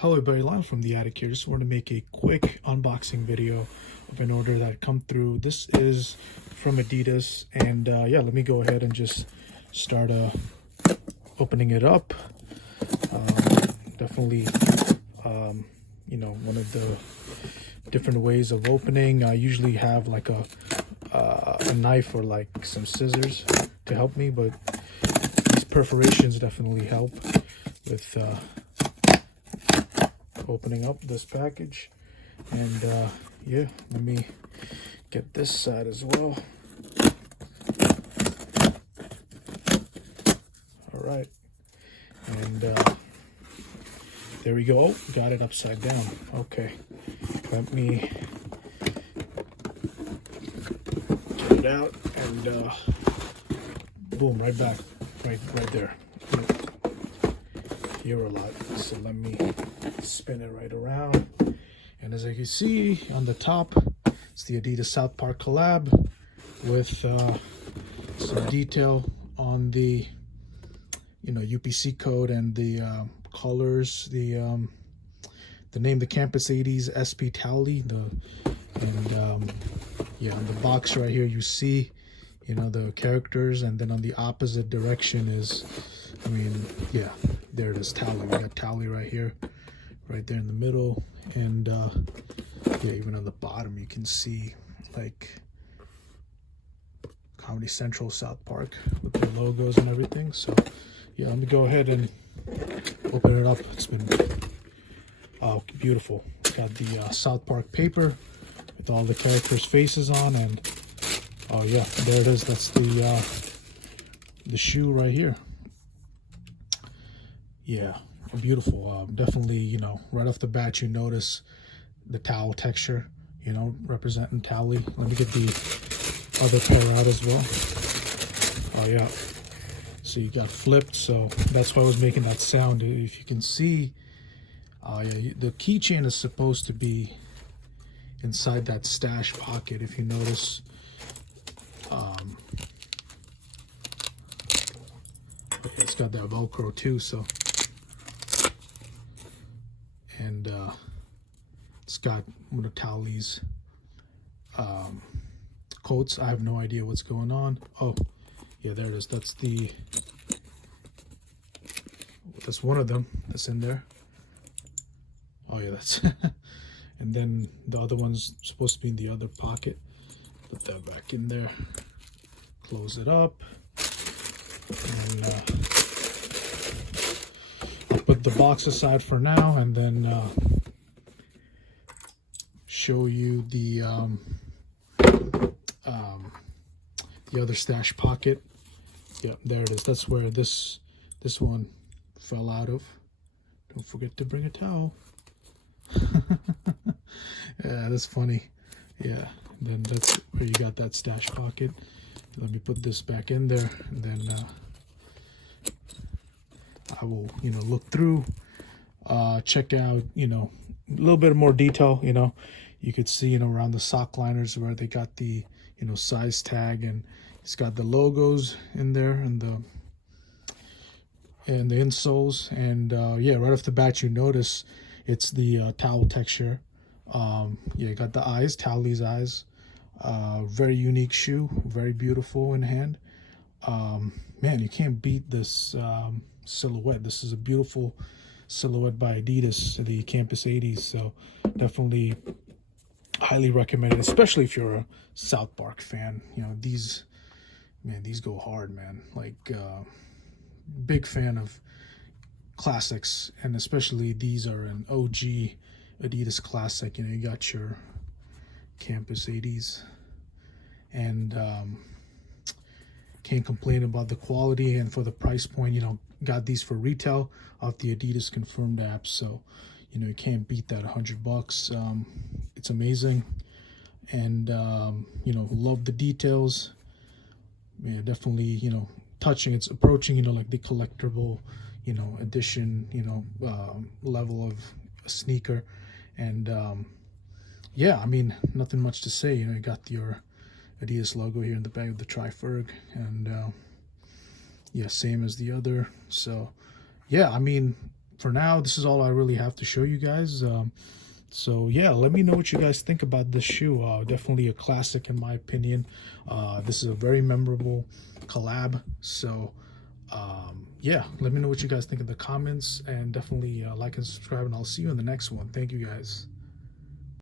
Hello everybody, Lyle from the Attic here. Just want to make a quick unboxing video of an order that come through. This is from Adidas, and yeah, let me go ahead and just start opening it up. Definitely, one of the different ways of opening. I usually have like a knife or like some scissors to help me, but these perforations definitely help with opening up this package. And yeah, let me get this side as well. All right, and there we go. Got it upside down. Okay, let me get it out, and boom, right back, right there. Here a lot, so let me spin it right around. And as you can see on the top, it's the Adidas South Park collab with some detail on the UPC code and the colors, the name, the Campus 80s SP Towelie, yeah, on the box right here you see the characters, and then on the opposite direction is, yeah, there it is, Towelie. We got Towelie right here, right there in the middle, and yeah, even on the bottom you can see like Comedy Central, South Park with their logos and everything. So yeah, let me go ahead and open it up. It's been beautiful. Got the South Park paper with all the characters' faces on, and oh yeah, there it is. That's the shoe right here. Yeah, beautiful. Definitely, right off the bat you notice the towel texture, representing Towelie. Let me get the other pair out as well. Oh yeah, so you got flipped, so that's why I was making that sound. If you can see, yeah, the keychain is supposed to be inside that stash pocket, if you notice. Okay, it's got that Velcro too, so, and it's got one of Towelie's coats. I have no idea what's going on. Oh yeah, there it is. That's one of them that's in there. Oh yeah, that's and then the other one's supposed to be in the other pocket. Put that back in there, close it up, and I'll put the box aside for now, and then show you the other stash pocket. Yep, there it is. That's where this one fell out of. Don't forget to bring a towel. Yeah, that's funny. Yeah, then that's where you got that stash pocket. Let me put this back in there, and then I will look through, check out a little bit more detail. You could see around the sock liners where they got the size tag, and it's got the logos in there, and the insoles, and yeah, right off the bat you notice it's the towel texture. Yeah, you got the eyes, Towelie's eyes. Very unique shoe, very beautiful in hand. Man, you can't beat this silhouette. This is a beautiful silhouette by Adidas, the Campus 80s. So definitely highly recommended, especially if you're a South Park fan. These go hard, man. Like big fan of classics, and especially these are an OG Adidas classic. You got your Campus 80s, and can't complain about the quality, and for the price point, got these for retail off the Adidas confirmed app. So you can't beat that. $100. It's amazing, and love the details. Yeah, definitely touching. It's approaching like the collectible edition level of a sneaker. And yeah, nothing much to say. You got your Adidas logo here in the back of the Tri-Ferg, and yeah, same as the other. So yeah, for now, this is all I really have to show you guys. So yeah, let me know what you guys think about this shoe. Definitely a classic in my opinion. This is a very memorable collab. So yeah, let me know what you guys think in the comments, and definitely like and subscribe, and I'll see you in the next one. Thank you guys.